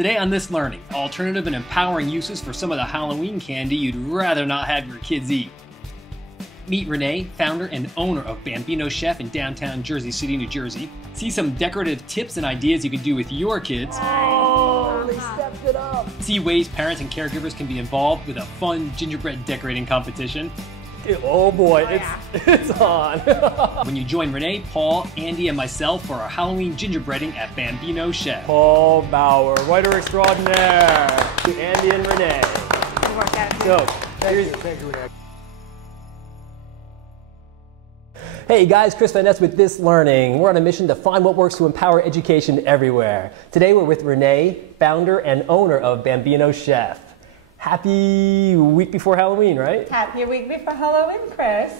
Today on This Learning, alternative and empowering uses for some of the Halloween candy you'd rather not have your kids eat. Meet Renee, founder and owner of Bambino Chef in downtown Jersey City, New Jersey. See some decorative tips and ideas you can do with your kids. Oh, they stepped it up. See ways parents and caregivers can be involved with a fun gingerbread decorating competition. Oh boy, it's on. When you join Renee, Paul, Andy, and myself for our Halloween gingerbreading at Bambino Chef. Paul Bauer, writer extraordinaire, to Andy and Renee. So, thank you, Renee. Hey guys, Chris Van Ness with This Learning. We're on a mission to find what works to empower education everywhere. Today we're with Renee, founder and owner of Bambino Chef. Happy week before Halloween, right? Happy week before Halloween, Chris.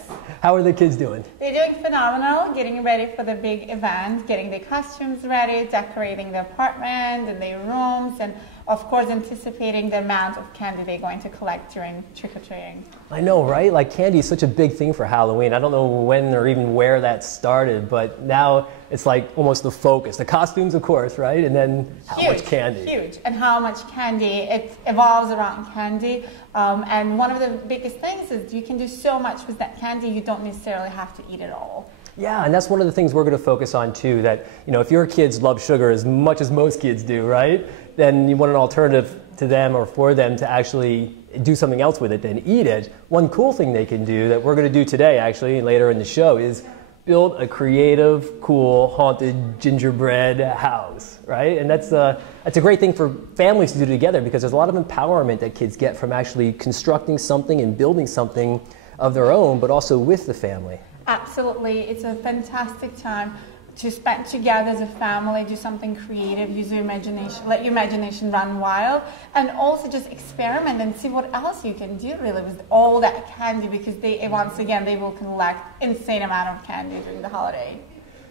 How are the kids doing? They're doing phenomenal, getting ready for the big event, getting their costumes ready, decorating the apartment and their rooms, and of course anticipating the amount of candy they're going to collect during trick-or-treating. I know, right? Like candy is such a big thing for Halloween. I don't know when or even where that started, but now it's like almost the focus. The costumes, of course, right? And then how much candy. Huge. And how much candy. It evolves around candy. And one of the biggest things is you can do so much with that candy, you don't necessarily have to eat it all. Yeah, and that's one of the things we're going to focus on too, that, you know, if your kids love sugar as much as most kids do, right, then you want an alternative to them or for them to actually do something else with it than eat it. One cool thing they can do that we're going to do today, actually, later in the show, is build a creative, cool, haunted gingerbread house, right? And that's a great thing for families to do together because there's a lot of empowerment that kids get from actually constructing something and building something of their own, but also with the family. Absolutely. It's a fantastic time to spend together as a family, do something creative, use your imagination, let your imagination run wild, and also just experiment and see what else you can do really with all that candy because once again, they will collect insane amount of candy during the holiday.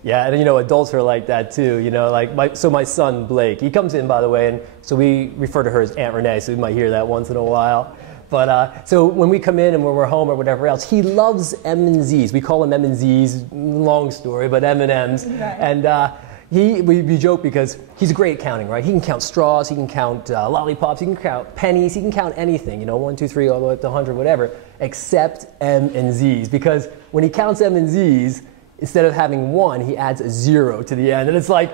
Yeah, and you know, adults are like that too, you know, like my son Blake, he comes in, by the way, and so we refer to her as Aunt Renee, so you might hear that once in a while. But so when we come in and when we're home or whatever else, he loves M&Z's. We call them M&Z's, long story, but M&M's. Right. And we joke because he's great at counting, right? He can count straws, he can count lollipops, he can count pennies, he can count anything, you know, 1, 2, 3, all the way up to 100, whatever, except M&Z's. Because when he counts M&Z's, instead of having 1, he adds a 0 to the end. And it's like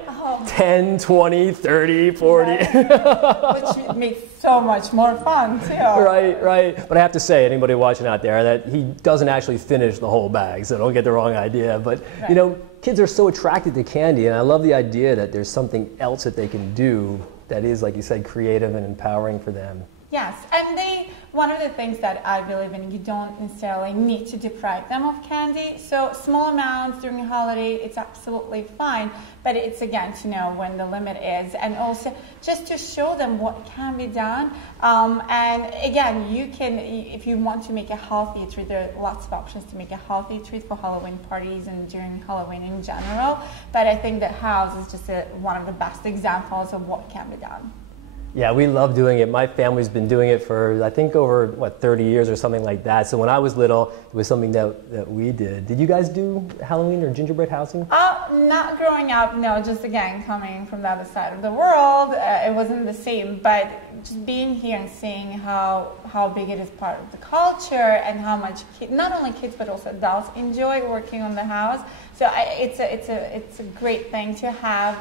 10, 20, 30, 40. Right. Which makes so much more fun, too. Right, right. But I have to say, anybody watching out there, that he doesn't actually finish the whole bag, so don't get the wrong idea. But, you know, kids are so attracted to candy, and I love the idea that there's something else that they can do that is, like you said, creative and empowering for them. Yes, and one of the things that I believe in, you don't necessarily need to deprive them of candy. So small amounts during a holiday, it's absolutely fine. But it's again to know when the limit is, and also just to show them what can be done. And again, you can, if you want to make a healthy treat, there are lots of options to make a healthy treat for Halloween parties and during Halloween in general. But I think that house is just one of the best examples of what can be done. Yeah, we love doing it. My family's been doing it for, I think, over, 30 years or something like that. So when I was little, it was something that we did. Did you guys do Halloween or gingerbread housing? Not growing up, no. Just, again, coming from the other side of the world, it wasn't the same. But just being here and seeing how big it is part of the culture and how much, not only kids, but also adults enjoy working on the house. So it's a great thing to have.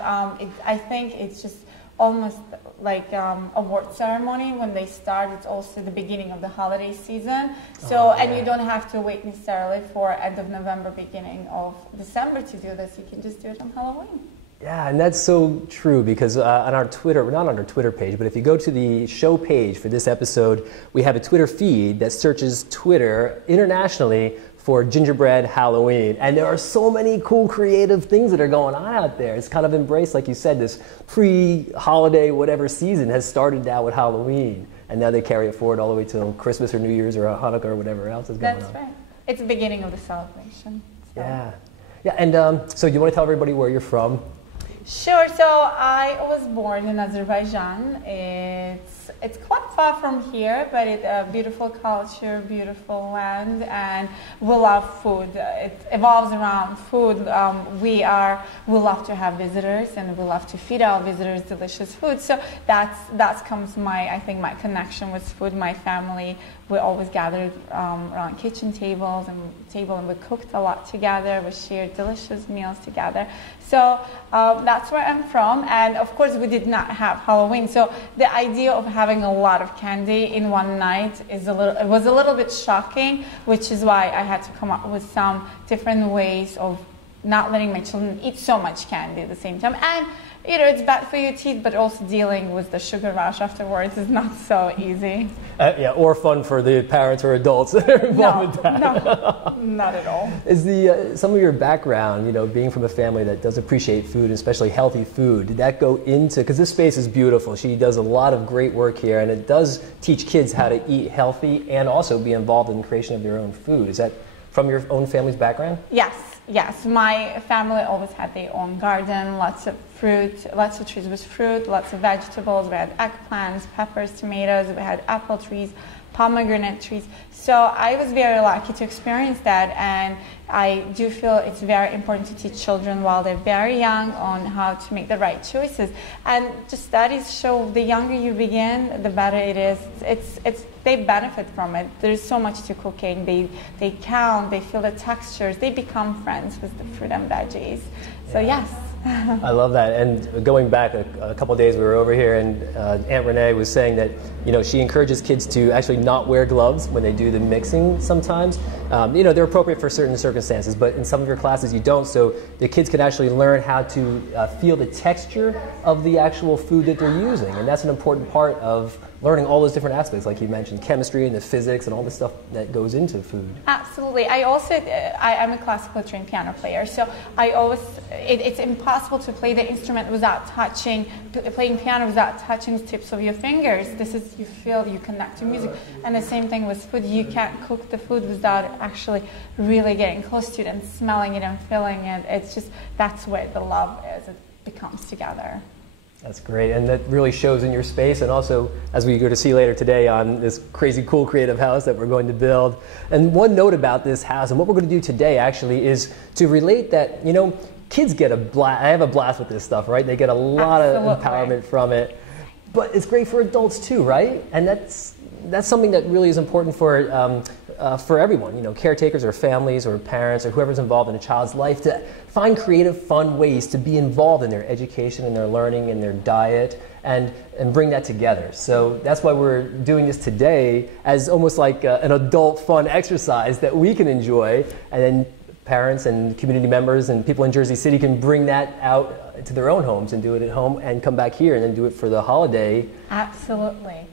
I think it's just almost like award ceremony when they start. It's also the beginning of the holiday season. So and you don't have to wait necessarily for end of November, beginning of December to do this. You can just do it on Halloween. Yeah, and that's so true because on our Twitter, not on our Twitter page, but if you go to the show page for this episode, we have a Twitter feed that searches Twitter internationally for Gingerbread Halloween. And there are so many cool creative things that are going on out there. It's kind of embraced, like you said, this pre-holiday whatever season has started now with Halloween. And now they carry it forward all the way to Christmas or New Year's or Hanukkah or whatever else is going on. That's right. It's the beginning of the celebration. So. Yeah. Yeah, and so you want to tell everybody where you're from? Sure. So I was born in Azerbaijan. It's it's quite far from here, but it's a beautiful culture, beautiful land, and we love food. It evolves around food. We love to have visitors, and we love to feed our visitors delicious food. So that's comes I think my connection with food. My family, we always gathered around kitchen tables and we cooked a lot together. We shared delicious meals together. So that's where I'm from, and of course we did not have Halloween. So the idea of having a lot of candy in one night was a little bit shocking, which is why I had to come up with some different ways of not letting my children eat so much candy at the same time. And it's bad for your teeth, but also dealing with the sugar rush afterwards is not so easy. Yeah, or fun for the parents or adults that are involved with that. No, not at all. Is some of your background, being from a family that does appreciate food, especially healthy food, did that go into, because this space is beautiful, she does a lot of great work here, and it does teach kids how to eat healthy and also be involved in the creation of their own food. Is that from your own family's background? Yes, my family always had their own garden, lots of fruit, lots of trees with fruit, lots of vegetables. We had eggplants, peppers, tomatoes, we had apple trees, pomegranate trees. So I was very lucky to experience that, and I do feel it's very important to teach children while they're very young on how to make the right choices. And just studies show the younger you begin, the better it is. They benefit from it. There's so much to cooking. They count, they feel the textures, they become friends with the fruit and veggies. So yes. I love that. And going back a couple of days, we were over here, and Aunt Renee was saying that she encourages kids to actually not wear gloves when they do the mixing sometimes. They're appropriate for certain circumstances, but in some of your classes you don't, so the kids can actually learn how to feel the texture of the actual food that they're using, and that's an important part of learning all those different aspects, like you mentioned, chemistry and the physics and all the stuff that goes into food. Absolutely. I'm a classical trained piano player, so it's impossible to play the instrument without playing piano without touching the tips of your fingers. You feel, you connect to music. And the same thing with food. You can't cook the food without actually really getting close to it and smelling it and feeling it. It's just, that's where the love is. It becomes together. That's great, and that really shows in your space, and also as we go to see later today on this crazy cool creative house that we're going to build. And one note about this house, and what we're going to do today actually, is to relate that, kids get a blast. I have a blast with this stuff, right? They get a lot of empowerment from it, but it's great for adults too, right? And that's something that really is important for everyone, caretakers or families or parents or whoever's involved in a child's life, to find creative, fun ways to be involved in their education and their learning and their diet and bring that together. So that's why we're doing this today as almost like an adult fun exercise that we can enjoy, and then parents and community members and people in Jersey City can bring that out to their own homes and do it at home and come back here and then do it for the holiday. Absolutely.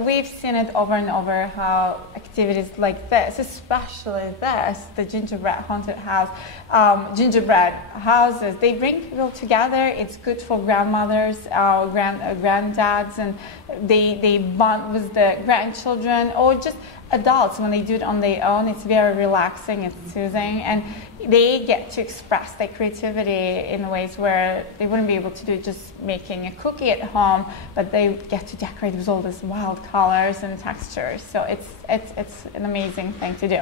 We've seen it over and over how activities like this, especially this, the gingerbread haunted house, gingerbread houses, they bring people together. It's good for grandmothers, granddads, and they bond with the grandchildren, or just adults when they do it on their own. It's very relaxing, it's soothing, and they get to express their creativity in ways where they wouldn't be able to do just making a cookie at home, but they get to decorate with all these wild colors and textures. So it's an amazing thing to do.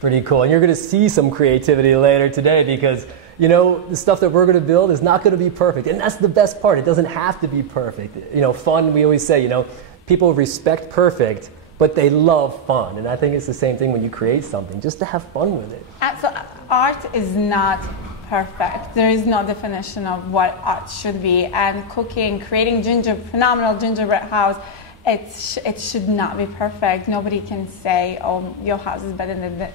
Pretty cool. And you're going to see some creativity later today, because the stuff that we're going to build is not going to be perfect, and that's the best part. It doesn't have to be perfect. Fun, we always say, people respect perfect, but they love fun. And I think it's the same thing when you create something, just to have fun with it. So art is not perfect. There is no definition of what art should be. And cooking, creating phenomenal gingerbread house, it should not be perfect. Nobody can say, oh, your house is better than the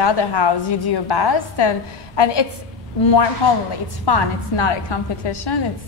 other house. You do your best. And it's more importantly, it's fun. It's not a competition. It's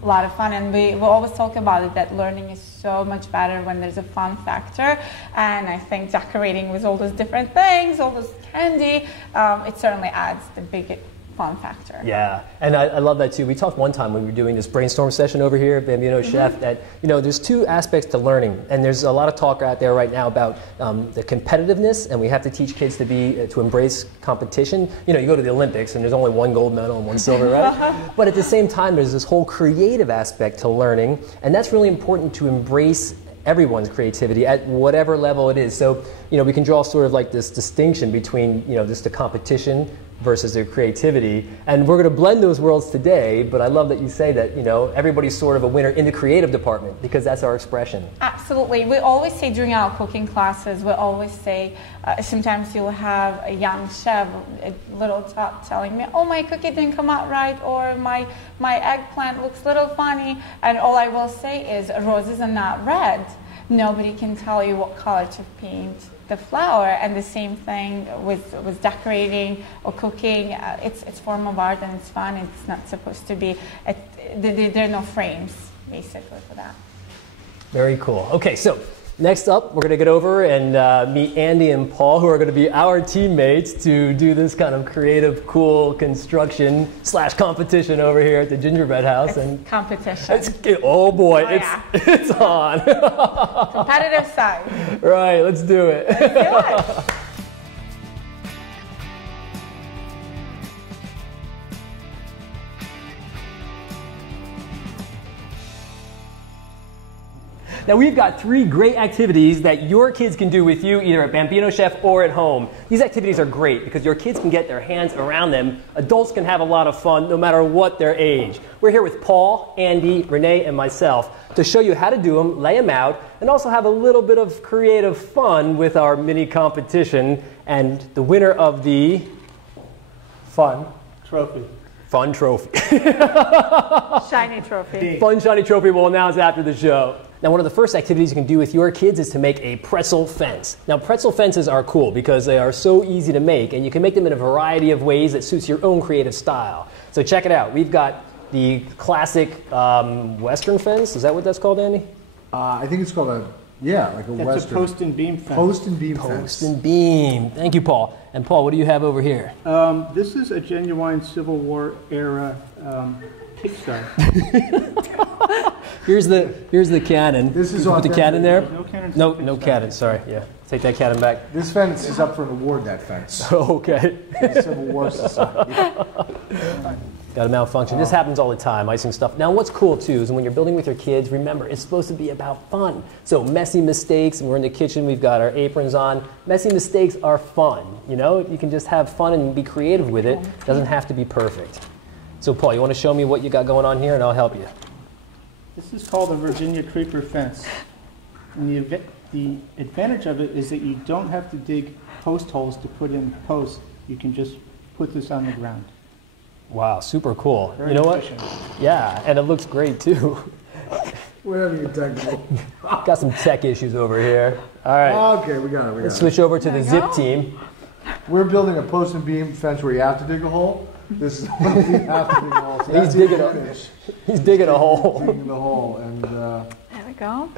a lot of fun, and we always talk about it, that learning is so much better when there's a fun factor. And I think decorating with all those different things, all this candy, it certainly adds the big fun factor. Yeah, and I love that too. We talked one time when we were doing this brainstorm session over here at Bambino Chef that, there's two aspects to learning, and there's a lot of talk out there right now about the competitiveness, and we have to teach kids to embrace competition. You go to the Olympics and there's only one gold medal and one silver, right? But at the same time, there's this whole creative aspect to learning, and that's really important to embrace everyone's creativity at whatever level it is. So, we can draw sort of like this distinction between, just a competition versus their creativity. And we're going to blend those worlds today, but I love that you say that, everybody's sort of a winner in the creative department, because that's our expression. Absolutely. We always say during our cooking classes, we always say, sometimes you'll have a young chef, a little tot telling me, oh, my cookie didn't come out right, or my eggplant looks a little funny, and all I will say is, roses are not red. Nobody can tell you what color to paint the flower, and the same thing with decorating or cooking. It's a form of art and it's fun. It's not supposed to be, there are no frames basically for that. Very cool. Okay, so next up, we're going to get over and meet Andy and Paul, who are going to be our teammates to do this kind of creative, cool construction / competition over here at the Gingerbread House. And competition. Oh boy, yeah. it's on. Competitive side. Right, let's do it. Let's do it. Now we've got 3 great activities that your kids can do with you, either at Bambino Chef or at home. These activities are great because your kids can get their hands around them. Adults can have a lot of fun no matter what their age. We're here with Paul, Andy, Renee, and myself to show you how to do them, lay them out, and also have a little bit of creative fun with our mini competition. And the winner of the Fun trophy. Fun trophy. Shiny trophy. Fun shiny trophy we'll announce after the show. Now, one of the first activities you can do with your kids is to make a pretzel fence. Now, pretzel fences are cool because they are so easy to make, and you can make them in a variety of ways that suits your own creative style. So check it out. We've got the classic Western fence. Is that what that's called, Andy? I think it's called a Western. That's a post and beam fence. Post and beam Post fence. and beam. Thank you, Paul. And Paul, what do you have over here? This is a genuine Civil War era kickstart. Here's the cannon. This is put the cannon there. No cannon. No cannon. Sorry. Yeah. Take that cannon back. This fence is up for an award, that fence. Okay. The Civil War Society. Got a malfunction. This happens all the time, icing stuff. Now, what's cool, too, is when you're building with your kids, remember, it's supposed to be about fun. So messy mistakes, and we're in the kitchen, we've got our aprons on. Messy mistakes are fun, You can just have fun and be creative with it. It doesn't have to be perfect. So, Paul, you want to show me what you got going on here, and I'll help you. This is called a Virginia creeper fence. And the advantage of it is that you don't have to dig post holes to put in posts. You can just put this on the ground. Wow, super cool. Very you know efficient. what? Yeah, and it looks great, too. Whatever you technical. Got some tech issues over here. All right. Okay, we got it. Let's switch over to the zip team. We're building a post and beam fence where you have to dig a hole. This is where you have to dig a hole. So He's digging a hole. Digging the hole, and There we go.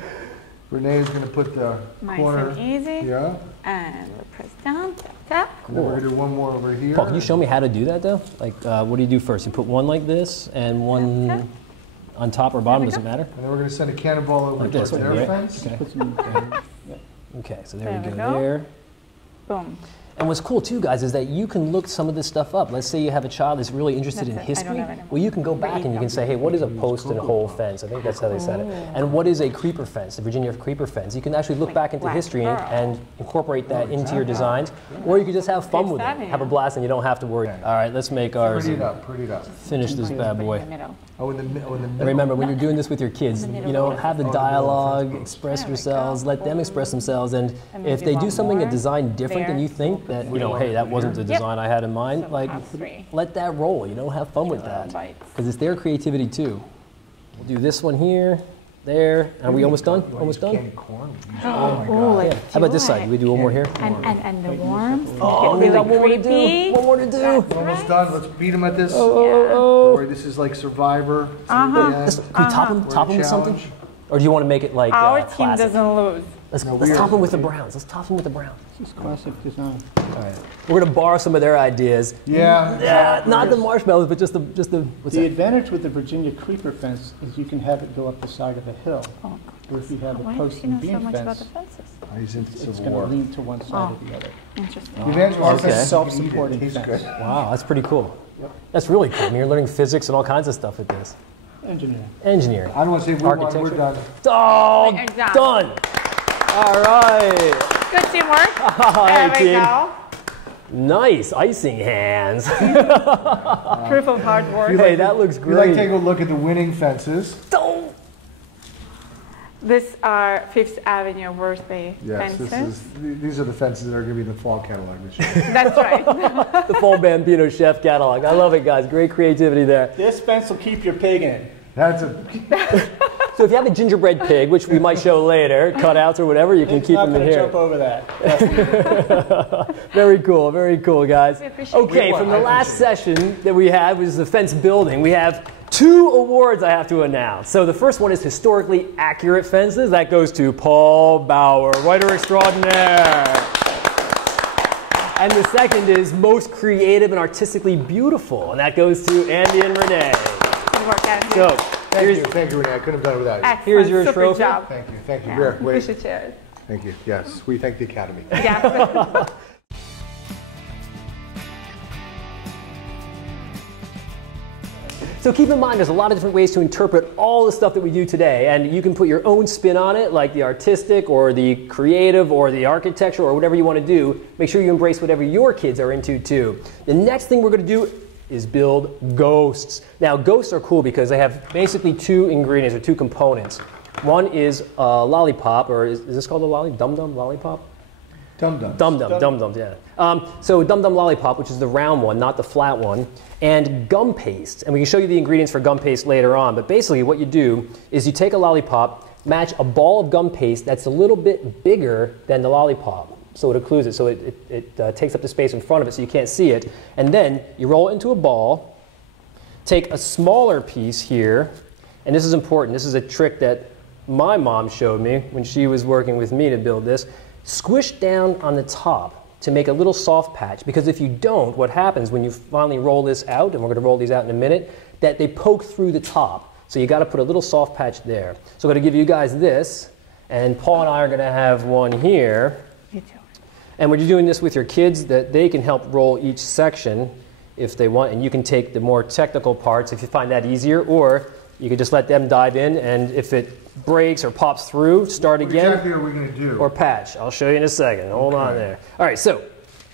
Renee is going to put the Nice corner. and easy. Yeah. And we'll press down, tap, tap. And then we're going to do one more over here. Paul, can you show me how to do that, though? Like, what do you do first? You put one like this and one on top or bottom, doesn't matter? And then we're going to send a cannonball over Like towards this, their right? fence. Okay. Okay, so there we There go we go. there. Boom. And what's cool too, guys, is that you can look some of this stuff up. Let's say you have a child that's really interested in That's it. I don't history. have it anymore. Well, you can go back and you can say, hey, what is a post and hole fence? I think that's how they said it. And what is a creeper fence, the Virginia creeper fence? You can actually look back into black history pearl. and incorporate that into your designs. Or you can just have fun Fix with it. that in. Have a blast and you don't have to worry. All right, let's make ours. Pretty it up, pretty it up. Finish this bad boy. In the middle. Oh, in the middle. And remember, when you're doing this with your kids, have the dialogue, express yourselves, let them express themselves, and if they do something, a design different than you think, that, hey, that wasn't the design I had in mind, So like, have 3. let that roll, have fun with that. bites. Because it's their creativity too. We'll do this one here, there. Are we almost done? Almost done? Candy corn. Oh, Yeah. How about this side? We do one more here? And the worms Oh, we get got really one more to creepy. do. One more to do. That's Almost right. done. Let's beat them at this. Oh. Don't worry, this is like Survivor. Can we top them with something? Or do you want to make it like Our team classic? doesn't lose. Let's top them with the Browns. Let's top them with the Browns. This is classic design. All right. We're going to borrow some of their ideas. Yeah. Not the marshmallows, but just the what's The that? advantage with the Virginia creeper fence is you can have it go up the side of a hill. Or if you have a Why post does he know and so beam much about the fence, fences? He's into it's Civil going to War. lean to one side or the other. Interesting. The advantage of our Okay. fence is Self-supporting you can eat it. It tastes fence. good. Wow, that's pretty cool. That's really cool. I mean, you're learning physics and all kinds of stuff with this. Engineering. Engineering. I don't want to say Architecture. we're done. Oh, You're done. done. All right. Good teamwork. Hey, There we team. go. Nice icing hands. Proof of hard work. Hey, that looks We'd like to great. take a look at the winning fences. Oh. These are Fifth Avenue birthday Yes, fences. these are the fences that are going to be in the fall catalog this year. That's right. The full Bambino Chef catalog. I love it, guys. Great creativity there. This fence will keep your pig in. That's a So if you have a gingerbread pig, which we might show later, cutouts or whatever, you can It's keep not them in going to here. jump over that. Very cool, guys. We appreciate Okay, it. from the last session that we had was the fence building. We have 2 awards I have to announce. So the first one is historically accurate fences. That goes to Paul Bauer, writer extraordinaire. And the second is most creative and artistically beautiful, and that goes to Andy and Renee. Good work, Andy. So thank you, Renee. I couldn't have done it without you. Excellent. here's your Super trophy. job. Thank you. Yeah. Here, We wait. should share it. Thank you. Yes, we thank the Academy. Yeah. So keep in mind, there's a lot of different ways to interpret all the stuff that we do today, and you can put your own spin on it, like the artistic or the creative or the architecture or whatever you want to do. Make sure you embrace whatever your kids are into too. The next thing we're going to do is build ghosts. Now, ghosts are cool because they have basically 2 ingredients or 2 components. One is a lollipop, or is this called a dum-dum lollipop? Dum-dums. Dum-dums, yeah. So dum-dum lollipop, which is the round one, not the flat one, and gum paste. And we can show you the ingredients for gum paste later on, but basically what you do is you take a lollipop, match a ball of gum paste that's a little bit bigger than the lollipop, so it occludes it, so it takes up the space in front of it so you can't see it, and then you roll it into a ball, take a smaller piece here, and this is important, this is a trick that my mom showed me when she was working with me to build this. Squish down on the top to make a little soft patch, because if you don't, what happens when you finally roll this out, and we're going to roll these out in a minute, that they poke through the top. So you got to put a little soft patch there. So I'm going to give you guys this, and Paul and I are going to have one here. You too. And when you're doing this with your kids, that they can help roll each section if they want, and you can take the more technical parts if you find that easier, or you can just let them dive in, and if it breaks or pops through, start again. What exactly are we going to do? Or patch. I'll show you in a second. Hold on there. All right, so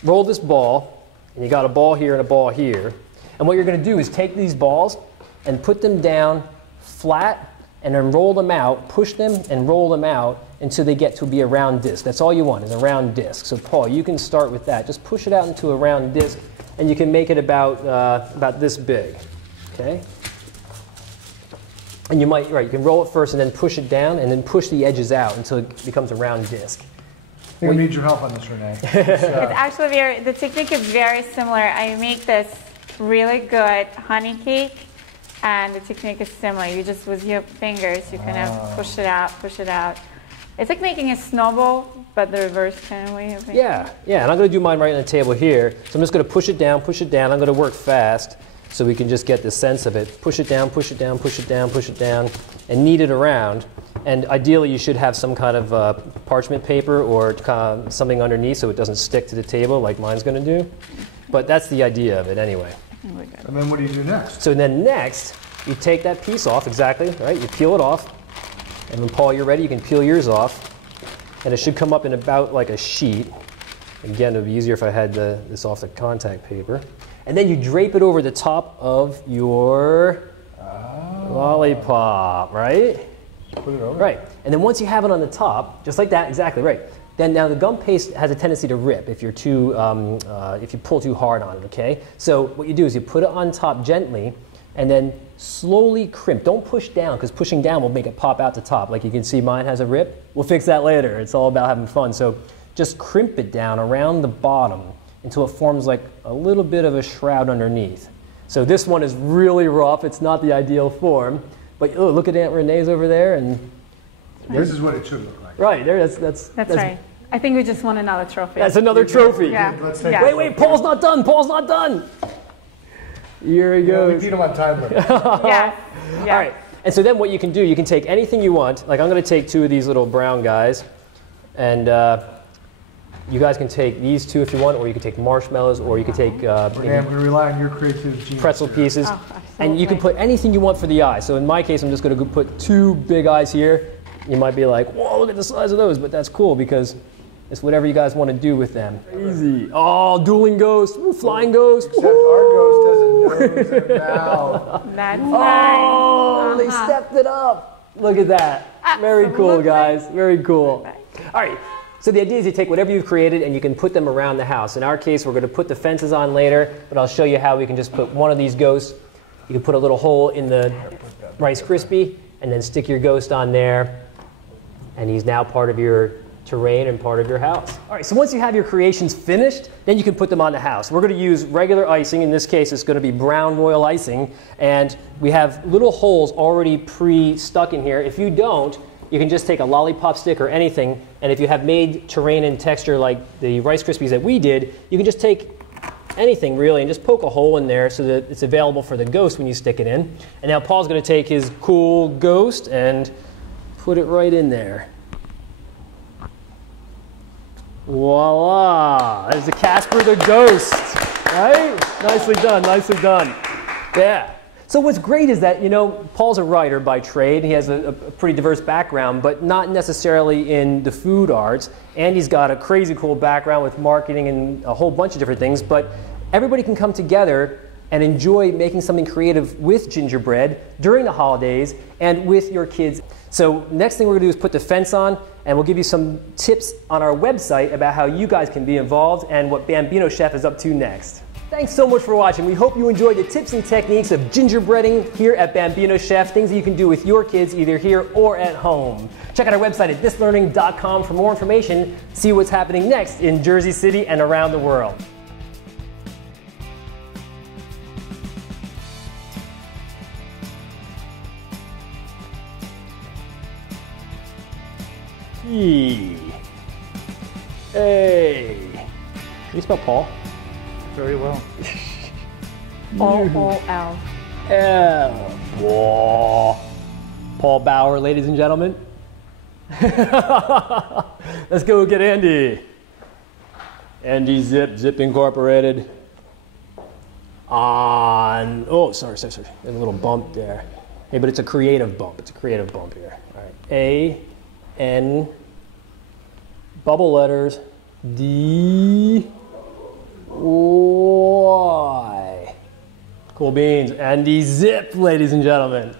roll this ball, and you got a ball here and a ball here. And what you're going to do is take these balls and put them down flat, and then roll them out, push them and roll them out until they get to be a round disc. That's all you want, is a round disc. So Paul, you can start with that. Just push it out into a round disc, and you can make it about this big. Okay? And you might, you can roll it first and then push it down and then push the edges out until it becomes a round disc. I think we need your help on this, Renee. It's actually the technique is very similar. I make this really good honey cake, and the technique is similar. You just, with your fingers, you kind of push it out, push it out. It's like making a snowball, but the reverse kind of way of making it. Yeah, and I'm going to do mine right on the table here. So I'm just going to push it down, push it down. I'm going to work fast so we can just get the sense of it. Push it down, push it down, push it down, push it down, and knead it around. And ideally, you should have some kind of parchment paper or something underneath so it doesn't stick to the table like mine's going to do. But that's the idea of it anyway. And then what do you do next? So then next, you take that piece off, exactly, right? You peel it off. And when, Paul, you're ready, you can peel yours off. And it should come up in about like a sheet. Again, it would be easier if I had this off the contact paper. And then you drape it over the top of your lollipop, right? Put it over. Right. And then once you have it on the top, just like that, exactly right. Then now the gum paste has a tendency to rip if you're too, if you pull too hard on it. Okay. So what you do is you put it on top gently, and then slowly crimp. Don't push down, because pushing down will make it pop out the top. Like you can see, mine has a rip. We'll fix that later. It's all about having fun. So just crimp it down around the bottom until it forms like a little bit of a shroud underneath. So this one is really rough. It's not the ideal form. But oh, look at Aunt Renee's over there, and This is what it should look like. right there. That's right. I think we just won another trophy. That's another trophy. Yeah. Let's take Yeah. Wait, Paul's not done. Paul's not done. Here he We goes. beat him on time limit. Yeah. Yeah. All right. And so then what you can do, you can take anything you want. Like I'm going to take 2 of these little brown guys, and You guys can take these two if you want, or you can take marshmallows, or you can take Renee, I'm going to rely on your creative genius. pretzel here. pieces. Oh, And you can put anything you want for the eye. So in my case, I'm just going to put 2 big eyes here. You might be like, whoa, look at the size of those, but that's cool because it's whatever you guys want to do with them. Easy. Oh, dueling ghost, ooh, flying ghost. Except our ghost has a nose and a mouth. That's Oh, nice. they stepped it up. Look at that. Very cool, guys. Very cool. All right. So the idea is you take whatever you've created and you can put them around the house. In our case, we're going to put the fences on later, but I'll show you how we can just put one of these ghosts. You can put a little hole in the Rice Krispie and then stick your ghost on there. And he's now part of your terrain and part of your house. All right, so once you have your creations finished, then you can put them on the house. We're going to use regular icing. In this case, it's going to be brown royal icing. And we have little holes already pre-stuck in here. If you don't, you can just take a lollipop stick or anything. And if you have made terrain and texture like the Rice Krispies that we did, you can just take anything really and just poke a hole in there so that it's available for the ghost when you stick it in. And now Paul's going to take his cool ghost and put it right in there. Voila! There's the Casper the Ghost, right? Nicely done, nicely done. Yeah. So what's great is that, you know, Paul's a writer by trade. He has a pretty diverse background, but not necessarily in the food arts. And he's got a crazy cool background with marketing and a whole bunch of different things. But everybody can come together and enjoy making something creative with gingerbread during the holidays and with your kids. So next thing we're going to do is put the fence on, and we'll give you some tips on our website about how you guys can be involved and what Bambino Chef is up to next. Thanks so much for watching. We hope you enjoyed the tips and techniques of gingerbreading here at Bambino Chef, things that you can do with your kids either here or at home. Check out our website at thislearning.com for more information. See what's happening next in Jersey City and around the world. Hey. Can you spell Paul? Very well. O-O-L. L. Whoa. Paul Bauer, ladies and gentlemen. Let's go get Andy. Andy Zip Incorporated. On, oh, sorry. There's a little bump there. Hey, but it's a creative bump. It's a creative bump here. All right. A-N, bubble letters, D-Y. Cool beans. Andy Zip, ladies and gentlemen.